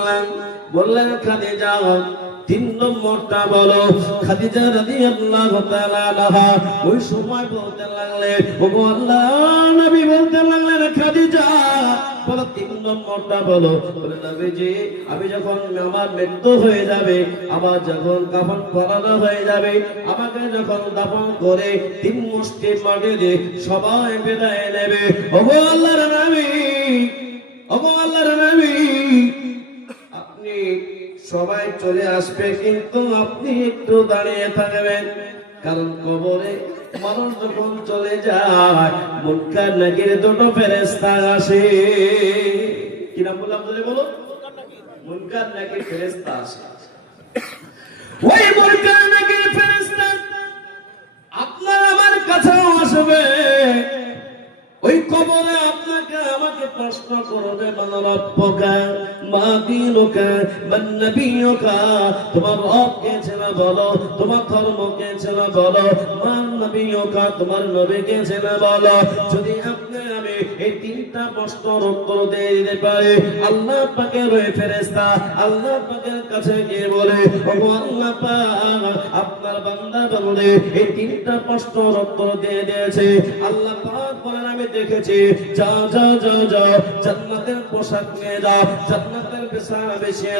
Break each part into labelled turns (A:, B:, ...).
A: শুনলেন বললেন, খাদিজা, তিন নম্বরটা বলো। খাদিজা রাদিয়াল্লাহু তাআলা আনহা ওই সময় বলতে লাগলে, ওগো আল্লাহ, নবী বলতে লাগলেন, খাদিজা, বলো, তিন নম্বরটা বলো। বলে, নবীজি, আমি যখন আমার মৃত্যু হয়ে যাবে, আমার যখন কাফন পরানো হয়ে যাবে, আমাকে যখন দাফন করে তিন মুষ্টি মাটি সবাই বিদায় নেবে, ওগো আল্লাহর নবী, ওগো আল্লাহর সবাই চলে আসবে, কিন্তু আপনি একটু দাঁড়িয়ে থাকবেন। কারণ কবরে মানুষ যখন চলে যায় মুনকার নাকির দুটো ফেরেস্তা আসে। কি নাম বললাম বলে বলো? মুনকার নাকির ফেরেস্তা আসে। ওই মুনকার নাকির ফেরেস্তা আপনার আমার কাছেও আসবে। ওই কবরে আপনাকে আমাকে প্রশ্ন করবে মান রব্বুকা, মা দীনুকা, মান নবিয়ুকা। তোমার রব কে ছিল বলো, তোমার ধর্ম কে ছিল বলো, মান নবিয়ুকা, তোমার নবী কে ছিল বলো। যদি এই তিনটা উত্তর দিয়ে দিতে পারি। আল্লাহ ফেরেশতা আল্লাহ পাকের কাছে গিয়ে বলে আল্লাহ আপনার বান্দা বলে এই তিনটা উত্তর দিয়ে দিয়েছে। আল্লাহ পাক বলেন, আমি দেখেছি, যাও যাও যাও যাও, জান্নাতের পোশাক নিয়ে দাও জান্নাতের বিছানা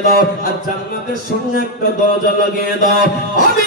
A: দাও, আর জান্নাতের সঙ্গে একটা দরজা লাগিয়ে দাও। আমি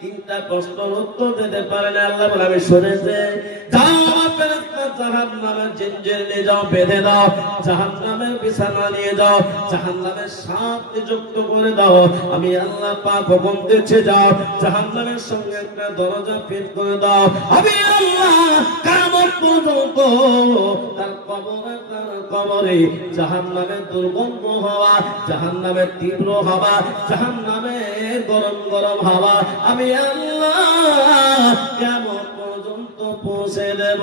A: তিনটা প্রশ্নের উত্তর দিতে পারে না, আল্লাহ বলে, আমি শুনেছি। আল্লাহ যাও সঙ্গে একটা দরজা ফিট করে দাও। আমি আল্লাহ কবরে তার কবরে জাহান্নামে দুর্গন্ধ হওয়া, জাহান্নামের তীব্র হাওয়া, জাহান্নামের গরম গরম হাওয়া। আমি আল্লাহ কেমন পর্যন্ত পৌঁছে দেব?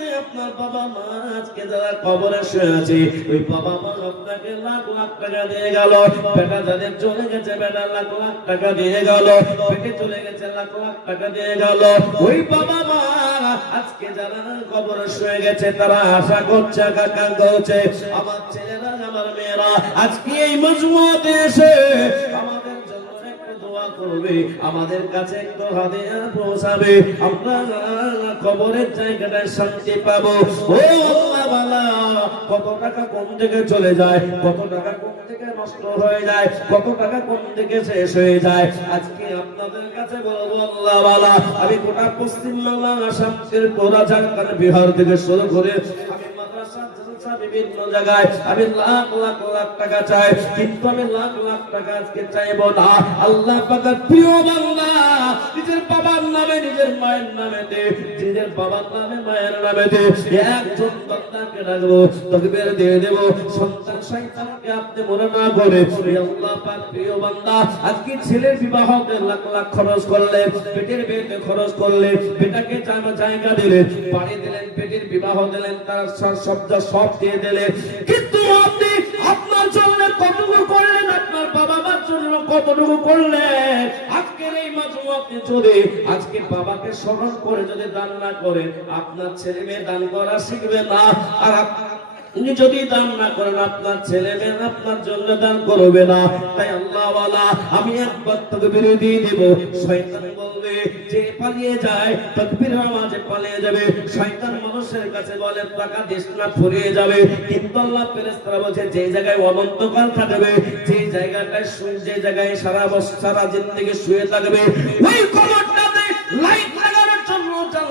A: আপনার বাবা মা আজকে যারা কবরে শুয়ে আছে, ওই বাবা মা আপনাকে লাখ লাখ টাকা দিয়ে গেল। বেটা যাদের চলে গেছে, বেটা লাখ লাখ টাকা দিয়ে গেল। বেটে চলে গেছে, লাখ লাখ টাকা দিয়ে গেল। ওই বাবা মা আজকে যারা কবরে শুয়ে গেছে, তারা আশা করছে, আকাঙ্ক্ষা করছে, আমার ছেলেরা, আমার মেয়েরা, আজকে এই মজমুয়াতে এসে দোয়া করবে, আমাদের কাছে একটু হাদিয়া পৌঁছাবে। আমরা কবরের জায়গাটায় শান্তি পাবো। ও কত টাকা কোন থেকে চলে যায়, কত টাকা কোন থেকে নষ্ট হয়ে যায়, কত টাকা কোন থেকে শেষ হয়ে যায়? আজকে আপনাদের কাছে বলব, আল্লাহ আমি গোটা পশ্চিম বাংলা আসাম বিহার থেকে শুরু করে বিভিন্ন জায়গায়। আমি লাখ লাখ লাখ টাকা চাই, কিন্তু আমি লাখ লাখ টাকা আজকে চাইব না। আল্লাহ পাকের প্রিয় বান্দা নিজের বাবার নামে, নিজের মায়ের নামেতে নিজের বাবার নামে, মায়ের নামেতে একজন বান্দাকে রাখব তকবীর দিয়ে দেব। সন্তান শয়তানকে আপনি মনে না করে আল্লাহ পাক, প্রিয় বান্দা, আজকে ছেলের বিবাহতে লাখ লাখ খরচ করলেন পেটের বেতে খরচ করলেন বেটাকে জায়গা জায়গা দিলেন বাড়ি দিলেন, পেটের বিবাহ দিলেন, তার সব সব দিয়ে দিলেন কিন্তু আপনি আপনার জন্য কতটুকু করলেন, আপনার বাবা মার জন্য কতটুকু করলেন? আপনি যদি আজকে বাবাকে স্মরণ করে যদি দান না করেন, আপনার ছেলে মেয়ে দান করা শিখবে না। আর উনি যদি দান না করেন, আপনার ছেলে মেয়ে আপনার জন্য দান করবে না। তাই আল্লাহ আমি একবার তকবীর দিয়ে দেব। শয়তান বলবে, যে পালিয়ে যায়, তকবীর আওয়াজে পালিয়ে যাবে। শয়তান মানুষের কাছে বলে টাকা দিস না, ফুরিয়ে যাবে। কিন্তু আল্লাহ ফেরেশতারা বলছে, যে জায়গায় অনন্তকাল থাকবে, যে জায়গাটায় যে জায়গায় সারা বছর সারা জিন্দেগি শুয়ে থাকবে, ওই কবরটাতে লাইট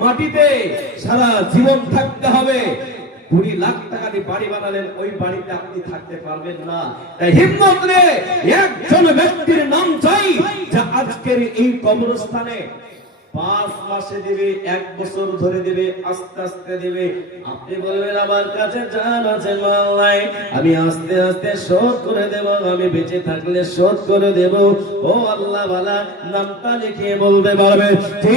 A: মাটিতে সারা জীবন থাকতে হবে। কুড়ি লাখ টাকা দিয়ে বাড়ি বানালেন, ওই বাড়িতে আপনি থাকতে পারবেন না। তাই হিম্মত রে একজন ব্যক্তির নাম চাই, যা আজকের এই কবরস্থানে পাঁচ মাসে দেবে, এক বছর ধরে দেবে, আস্তে আস্তে দিবে। আপনি বলবেন, আমার কাছে জান আছে মাল নাই আমি আস্তে আস্তে শোধ করে দেব, আমি বেঁচে থাকলে শোধ করে দেব। ও আল্লাহ বালা, নামটা লিখিয়ে বলতে পারবে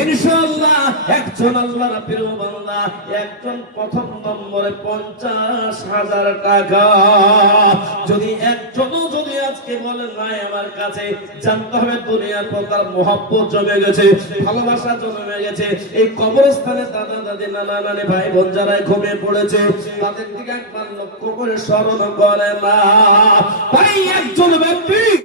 A: ইনশাআল্লাহ, একজন আল্লাহ রাব্বির বান্দা, একজন প্রথম নম্বরে পঞ্চাশ হাজার টাকা। যদি একজন যদি আজকে বলেন নাই আমার কাছে। জানতে হবে দুনিয়ার প্রকার মহাব্বত জমে গেছে, ভালোবাসা জমে গেছে। এই কবরস্থানে দাদা, দাদি, নানা, নানি, ভাই, বোন যারা ঘুমিয়ে পড়েছে, তাদের দিকে একবার লক্ষ্য করে স্মরণ করে না। ভাই, একজন ব্যক্তি